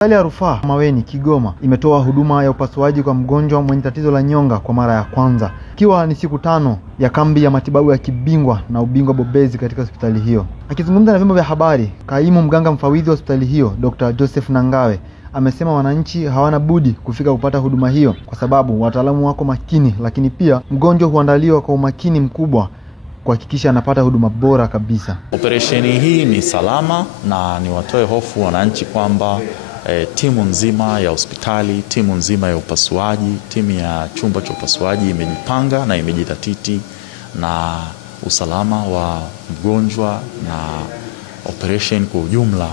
Hospitali ya Rufaa Maweni Kigoma imetoa huduma ya upasuaji kwa mgonjwa mwenye tatizo la nyonga kwa mara ya kwanza, ikiwa ni siku 5 ya kambi ya matibabu ya kibingwa na ubingwa bobezi katika hospitali hiyo. Akizungumza na vyombo vya habari, kaimu mganga mfawidhi wa hospitali hiyo Dr. Joseph Nangawe amesema wananchi hawana budi kufika kupata huduma hiyo kwa sababu wataalamu wako makini, lakini pia mgonjwa huandaliwa kwa umakini mkubwa kuhakikisha anapata huduma bora kabisa. Operesheni hii ni salama na ni watoe hofu wananchi kwamba timu nzima ya hospitali, timu nzima ya upasuaji, timu ya chumba cha upasuaji imejipanga na imejitatiti na usalama wa mgonjwa na operation kwa ujumla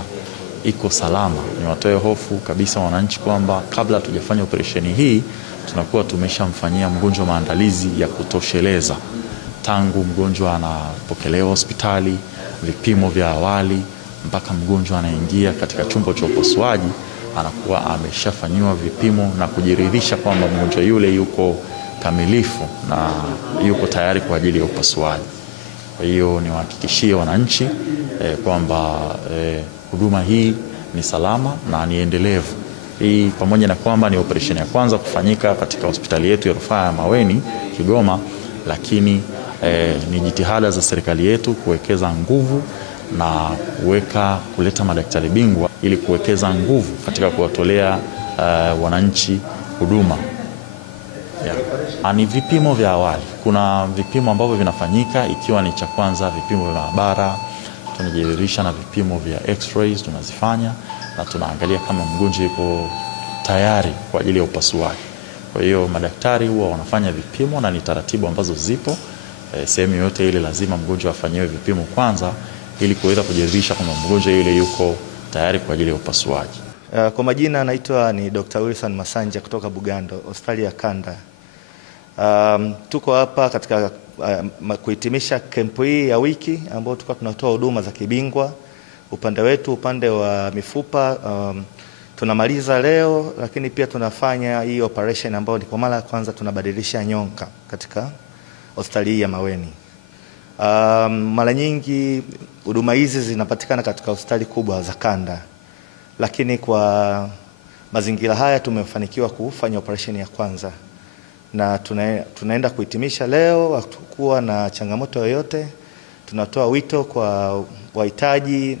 iko salama. Ni watoe hofu kabisa wananchi kwamba kabla tujafanya operesheni hii tunakuwa tumeshamfanyia mgonjwa maandalizi ya kutosheleza. Tangu mgonjwa anapokelewa hospitali, vipimo vya awali mpaka mgonjwa anaingia katika chumba cha upasuaji, anakuwa ameshafanywa vipimo na kujiridhisha kwamba mgonjwa yule yuko kamilifu na yuko tayari kwa ajili ya upasuaji. Kwa hiyo niwahakikishie wananchi kwamba huduma hii ni salama na ni endelevu. Hii pamoja na kwamba ni operesheni ya kwanza kufanyika katika hospitali yetu ya Rufaa ya Maweni Kigoma, lakini ni jitihada za serikali yetu kuwekeza nguvu na kuleta madaktari bingwa ili kuwekeza nguvu katika kuwatolea wananchi huduma. Ni vipimo vya awali. Kuna vipimo ambavyo vinafanyika, ikiwa ni cha kwanza vipimo vya maabara, tunajiridhisha na vipimo vya x-rays tunazifanya na tunaangalia kama mgonjwa yuko tayari kwa ajili ya upasuaji. Kwa hiyo madaktari huwa wanafanya vipimo na ni taratibu ambazo zipo. Sehemu yote ile lazima mgonjwa afanyiwe vipimo kwanza ili kuweza kujiridhisha kwamba mgonjwa yule yuko tayari kwa ajili ya upasuaji. Kwa majina naitwa ni Dr. Wilson Masanja kutoka Bugando, hospitali ya Kanda. Tuko hapa katika kuhitimisha kempu hii ya wiki ambayo tulikuwa tunatoa huduma za kibingwa. Upande wetu, upande wa mifupa, tunamaliza leo, lakini pia tunafanya hii operation ambayo ni kwa mara ya kwanza tunabadilisha nyonga katika hospitali hii ya Maweni. Mara nyingi huduma hizi zinapatikana katika hospitali kubwa za kanda, lakini kwa mazingira haya tumefanikiwa kufanya operation ya kwanza na tunaenda kuhitimisha leo. Hatukuwa na changamoto yoyote. Tunatoa wito kwa wahitaji.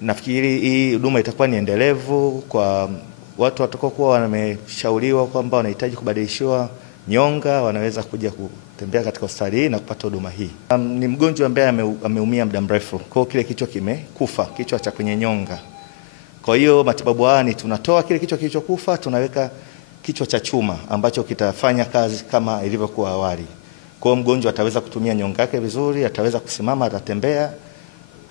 Nafikiri hii huduma itakuwa ni endelevu kwa watu watakaokuwa wameshauriwa kwamba wanahitaji kubadilishiwa nyonga, wanaweza kuja kutembea katika hospitali hii na kupata huduma hii. Ni mgonjwa ambaye ameumia muda mrefu, kwa kile kichwa kimekufa, kichwa cha kwenye nyonga. Kwa hiyo matibabu haya ni tunatoa kile kichwa kilichokufa, tunaweka kichwa cha chuma ambacho kitafanya kazi kama ilivyokuwa awali. Kwa hiyo mgonjwa ataweza kutumia nyonga yake vizuri, ataweza kusimama, atatembea,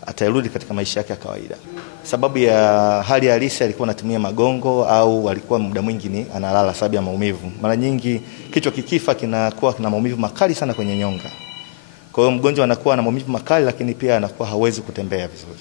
atarudi katika maisha yake ya kawaida. Sababu ya hali halisi alikuwa anatumia magongo au alikuwa muda mwingi ni analala sababu ya maumivu. Mara nyingi kichwa kikifa kinakuwa kina maumivu makali sana kwenye nyonga. Kwa hiyo mgonjwa anakuwa na maumivu makali, lakini pia anakuwa hawezi kutembea vizuri.